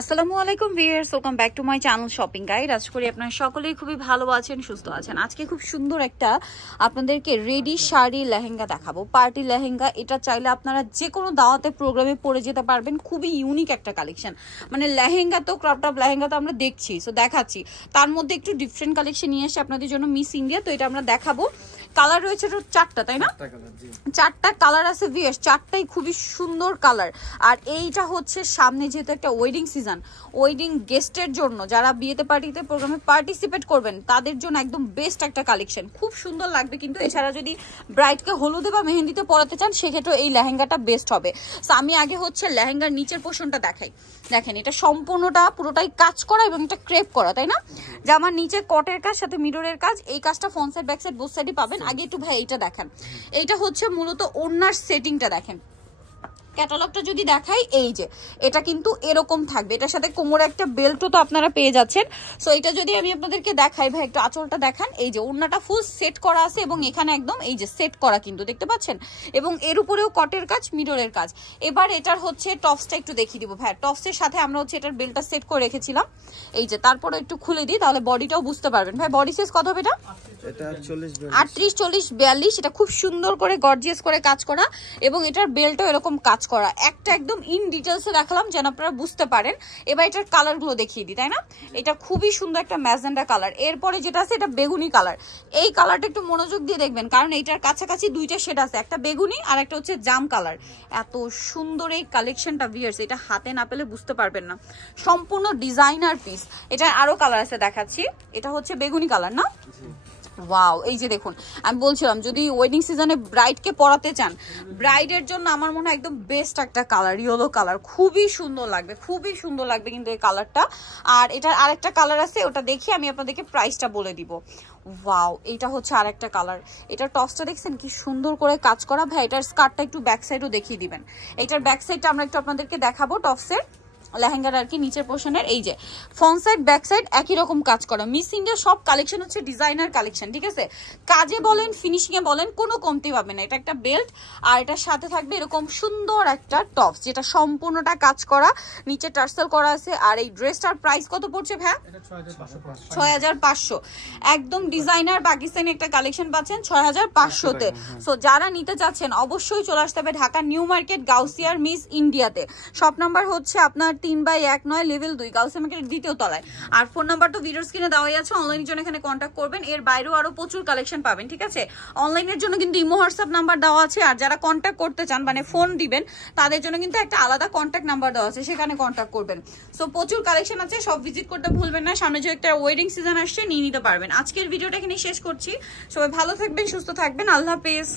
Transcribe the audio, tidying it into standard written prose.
আসসালামু আলাইকুম viewers, welcome back to my channel shopping guide. আশা করি আপনারা সকলেই খুবই ভালো আছেন, সুস্থ আছেন। আজকে খুব সুন্দর একটা আপনাদেরকে রেডি শাড়ি লেহেঙ্গা দেখাবো, পার্টি লেহেঙ্গা। এটা চাইলে আপনারা যে কোনো দাওয়াতে প্রোগ্রামে পরে যেতে পারবেন। খুবই ইউনিক একটা কালেকশন। মানে লেহেঙ্গা তো ক্রপ টপ লেহেঙ্গা তো আমরা দেখছি, সো দেখাচ্ছি, তার মধ্যে একটু ডিফারেন্ট কালেকশন নিয়ে এসে আপনাদের জন্য মিস ইন্ডিয়া। তো এটা আমরা দেখাবো। কালার রয়েছে চারটা, তাই না? চারটা কালার আছে ভিউয়ার্স, চারটাই খুবই সুন্দর কালার। আর এইটা হচ্ছে সামনে যেহেতু একটা ওয়েডিং সিজন, ওয়েডিং গেস্টের জন্য, যারা বিয়েতে পার্টিতে প্রোগ্রামে পার্টিসিপেট করবেন তাদের জন্য একদম বেস্ট একটা কালেকশন, খুব সুন্দর লাগবে। কিন্তু এছাড়া যদি ব্রাইডকে হলুদে বা মেহেন্দিতে পরাতে চান সেক্ষেত্রে এই লেহেঙ্গাটা বেস্ট হবে। তো আমি আগে হচ্ছে লেহেঙ্গার নিচের পোর্শনটা দেখাই। দেখেন, এটা সম্পূর্ণটা পুরোটাই কাজ করা এবং এটা ক্রেপ করা, তাই না? জামার নিচে কটের কাজ, সাথে মিররের কাজ। এই কাজটা front side back side both সাইডই পাবেন। আগে একটু ভাই এইটা দেখেন, এইটা হচ্ছে মূলত ওড়নার সেটিংটা দেখেন। ক্যাটালগটা যদি দেখাই, এই যে এটা কিন্তু এরকম থাকবে, এটার সাথে কোমরে একটা বেল্টও তো আপনারা পেয়ে যাচ্ছেন। সো এটা যদি আমি আপনাদেরকে দেখাই, ভাই একটু আঁচলটা দেখান। এই যে ওড়নাটা ফুল সেট করা আছে এবং এখানে একদম এই যে সেট করা কিন্তু দেখতে পাচ্ছেন, এবং এর উপরেও কটের কাজ, মিররের কাজ। এবার এটার হচ্ছে টপসটা একটু দেখিয়ে দিব ভাই। টপসের সাথে আমরা হচ্ছে এটার বেল্টটা সেট করে রেখেছিলাম। এই যে তারপরে একটু খুলে দিই, তাহলে বডিটাও বুঝতে পারবেন। ভাই বডি সাইজ কত হবে এটা? এটা 38, 40, 42। এটা খুব সুন্দর করে গর্জিয়াস করে কাজ করা এবং এটার বেল্টও এরকম কাজ করা। একটা একদম ইন ডিটেলসে দেখালাম যেন আপনারা বুঝতে পারেন। এবার এটার কালারগুলো দেখিয়ে দিই, তাই না? এটা খুবই সুন্দর একটা ম্যাজেন্ডা কালার। এরপরে যেটা আছে এটা বেগুনি কালার। এই কালারটা একটু মনোযোগ দিয়ে দেখবেন, কারণ এইটার কাছাকাছি দুইটা শেড আছে, একটা বেগুনি আর একটা হচ্ছে জাম কালার। এত সুন্দর এই কালেকশনটা ভিউয়ার্স, এটা হাতে না পেলে বুঝতে পারবেন না। সম্পূর্ণ ডিজাইনার পিস। এটা আরো কালার আছে, দেখাচ্ছি। এটা হচ্ছে বেগুনি কালার না? ওয়াও, এই যে দেখুন, আমি বলছিলাম যদি ওয়েডিং সিজনে ব্রাইডকে পরাতে চান, ব্রাইডের জন্য আমার মনে হয় একদম বেস্ট একটা কালার, ইয়েলো কালার। খুবই সুন্দর লাগবে, খুবই সুন্দর লাগবে কিন্তু এই কালারটা। আর এটার আরেকটা কালার আছে, ওটা দেখি আমি আপনাদেরকে প্রাইসটা বলে দিব। ওয়াও, এটা হচ্ছে আরেকটা কালার। এটার টপসটা দেখছেন কি সুন্দর করে কাজ করা। ভাই এটার স্কার্টটা একটু ব্যাক সাইডও দেখিয়ে দিবেন। এটার ব্যাক সাইডটা আমরা একটু আপনাদেরকে দেখাবো। টপসের লেহেঙ্গার আর কি নিচের পোর্শনের এই যে ফ্রন্ট সাইড ব্যাক সাইড একই রকম কাজ করা। মিস ইন্ডিয়া সব কালেকশন হচ্ছে ডিজাইনার কালেকশন, ঠিক আছে? কাজে বলেন, ফিনিশিং এ বলেন, কোনো কমতি পাবে না। এটা একটা বেল্ট আর এটার সাথে থাকবে এরকম সুন্দর একটা টপস, যেটা সম্পূর্ণটা কাজ করা, নিচে টার্সেল করা আছে। আর এই ড্রেসটার প্রাইস কত পড়ছে ভাই? 6500। একদম ডিজাইনার পাকিস্তানি একটা কালেকশন পাচ্ছেন 6500-তে। সো যারা নিতে চাচ্ছেন অবশ্যই চলে আসতে হবে ঢাকা নিউ মার্কেট গাউসিয়ার মিস ইন্ডিয়াতে। শপ নাম্বার হচ্ছে আপনার 3/19 লেভেল 2 গাউসিয়া মার্কেটের দ্বিতীয় তলায়। আর ফোন নাম্বার তো ভিডিওর স্ক্রিনে দেওয়াই আছে, অনলাইনের জন্য এখানে কন্ট্যাক্ট করবেন। এর বাইরেও আরো প্রচুর কালেকশন পাবেন, ঠিক আছে? অনলাইনের জন্য কিন্তু ইমো হোয়াটসঅ্যাপ নাম্বার দেওয়া আছে, আর যারা কন্ট্যাক্ট করতে চান মানে ফোন দিবেন তাদের জন্য কিন্তু একটা আলাদা কন্ট্যাক্ট নাম্বার দেওয়া আছে, সেখানে কন্ট্যাক্ট করবেন। সো প্রচুর কালেকশন আছে, সব ভিজিট করতে ভুলবেন না। সামনে যে একটা ওয়েডিং সিজন আসছে, নিয়ে নিতে পারবেন। আজকের ভিডিওটা এখানে শেষ করছি। সবাই ভালো থাকবেন, সুস্থ থাকবেন, আল্লাহ হাফেজ।